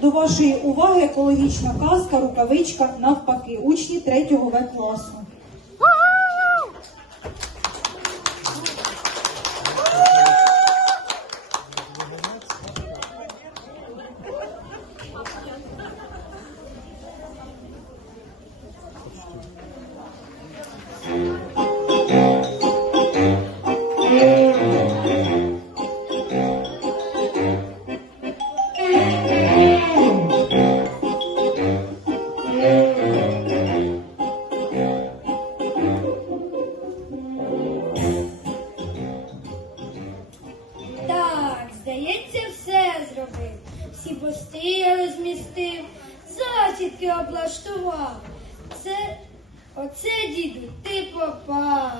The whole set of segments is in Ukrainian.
До вашої уваги екологічна казка Рукавичка навпаки. Учні 3 В класу. Облаштував. Це, оце, діду, ти попав.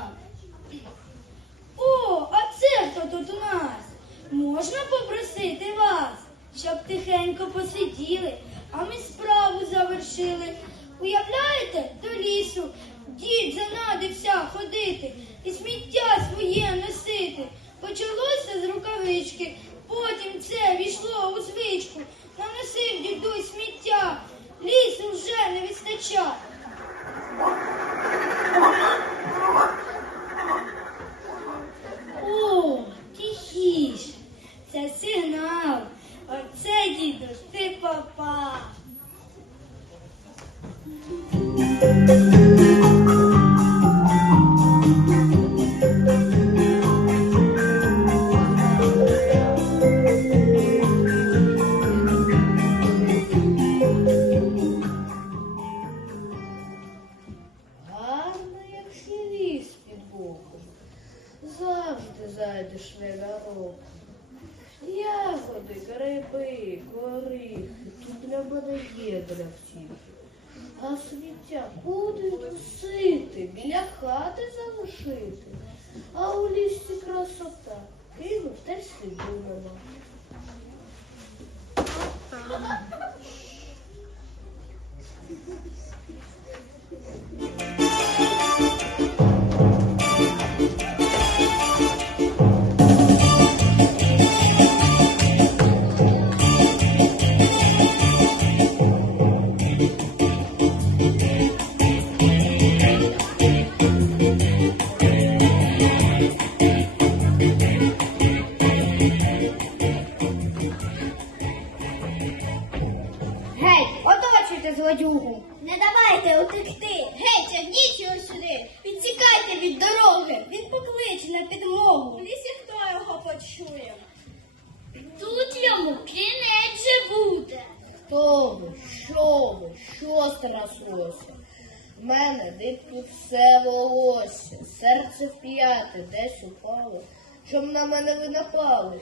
О, а це хто тут у нас? Можна попросити вас, щоб тихенько посиділи, а ми справу завершили. Уявляєте, до лісу дід занадився ходити і сміття своє носити. Почалося з рукавички, потім це війшло у звичку. Завжди зайдеш ненароком. Ягоди, гриби, горіхи, тут для мене є для всіх. А сміття куди носити, біля хати залишити. А у лісі красота. Кинув та й сліду нема. Давайте утекти. Геть, тягніть його сюди. Відсікайте від дороги. Він покличе на підмогу. В лісі хто його почує? Тут йому кінець же буде. Хто ви? Що ви? Що страслося? В мене дитку все волосся, серце в п'яте десь упало, щоб на мене ви напали.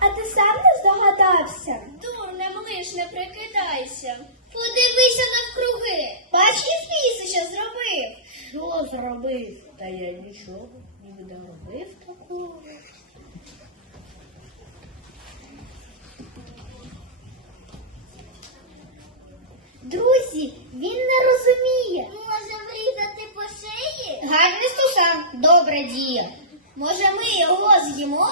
А ти сам не здогадався? Дурне, лиш не прикидайся. Подивися навкруги. Бач, і ліс що зробив. Що зробив? Та я нічого не доробив такого. Друзі, він не розуміє. Може врізати по шиї? Гарний стусан, добра дія. Може, ми його з'їмо?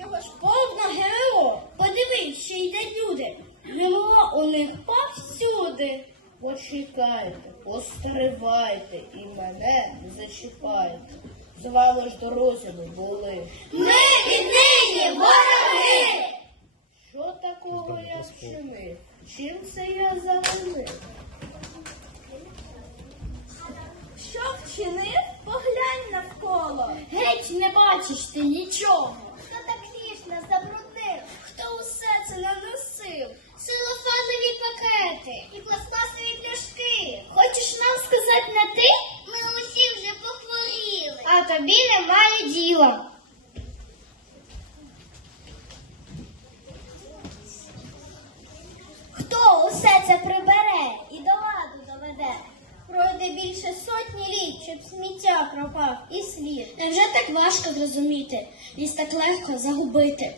Його ж повно ГМО. Подивись, що йдуть люди. ГМО у них повсюди. Почекайте, постривайте і мене не зачіпайте. З вами ж дорослими були. Ми віднині вороги! Що такого я вчинив? Чим це я завинив? Що вчинив? Поглянь навколо. Геть не бачиш ти нічого. Хто так грішно забруднив? Хто усе це наносив? Силофанові пакети і пластмасові пляшки. Хочеш нам сказати на ти? Ми усі вже похворіли. А тобі немає діла. Хто усе це прибере і до ладу доведе? Пройде більше сотні літ, щоб сміття пропав і слід. Невже так важко зрозуміти, ліс так легко загубити?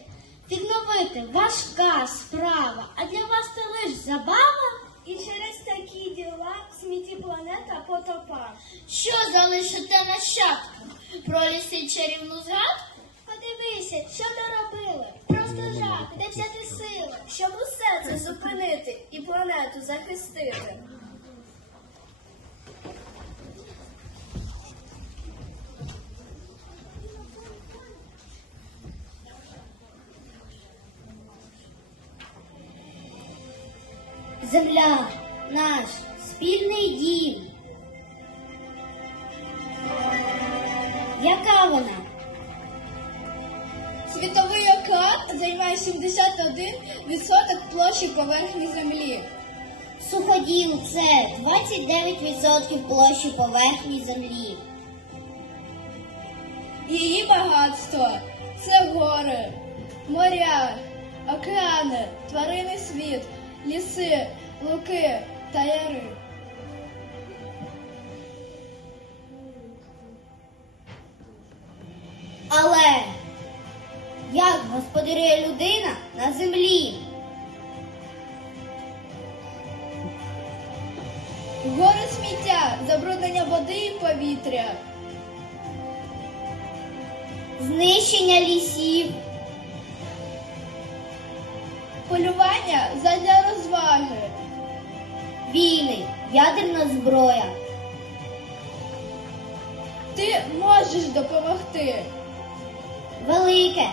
Відновити важка справа, а для вас це лиш забава? І через такі діла в смітті планета потопа. Що залишите нащадкам? Про ліси чарівну згадку? Подивися, що доробили. Просто жах, де взяти сили, щоб усе це зупинити і планету захистити. Земля наш спільний дім. Яка вона? Світовий океан займає 71% площі поверхні землі. Суходіл це 29% площі поверхні землі. Її багатство це гори, моря, океани, тваринний світ, ліси, луки та яри. Але як господарює людина на землі? Гори сміття, забруднення води і повітря, Знищення лісів, полювання задля розваги. війни, ядерна зброя. Ти можеш допомогти. Велике.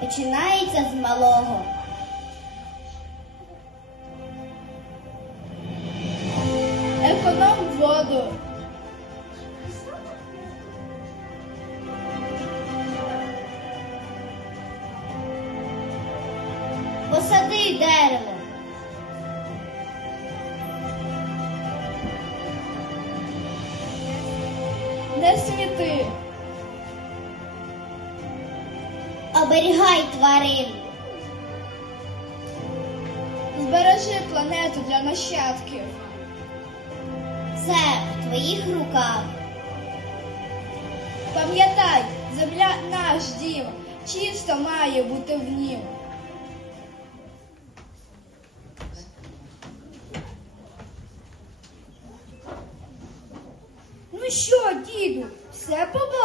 Починається з малого. Не сміти. Оберігай тварин. Збережи планету для нащадків. Це в твоїх руках. Пам'ятай, земля наш дім, чисто має бути в нім.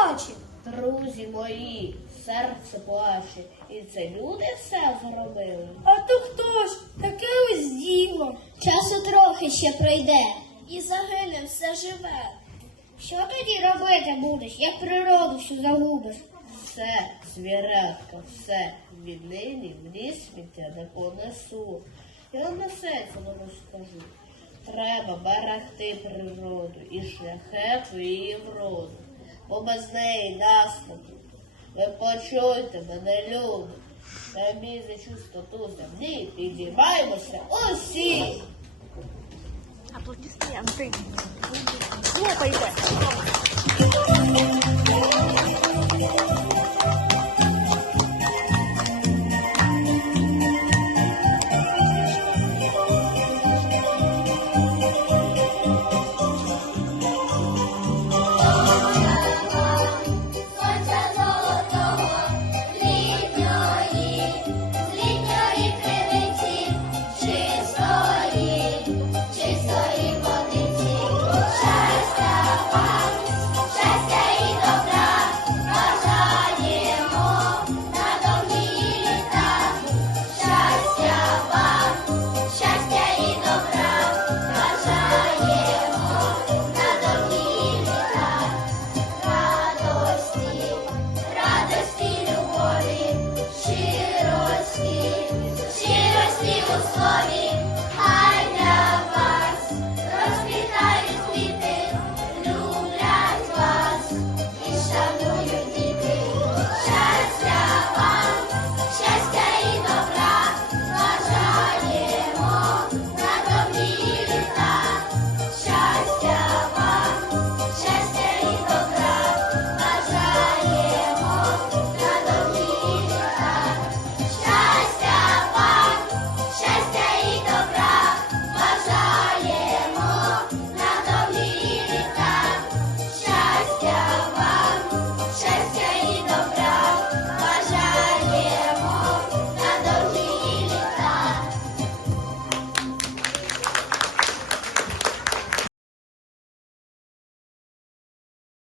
Все? Друзі мої, серце плаче. І це люди все зробили. А то хто ж? Таке ось діло. Часу трохи ще пройде. І загине все живе. Що тоді робити будеш, як природу всю загубиш? Все, звірятка, все. Віднині в ліс сміття не понесу. Я вам на серце не розкажу. Треба берегти природу і шляхету її вроду, бо без неї нас не. Ви почуйте мене, люди, самі за чистоту землі підіймаємося усі. Аплодисменты. Хлопайте.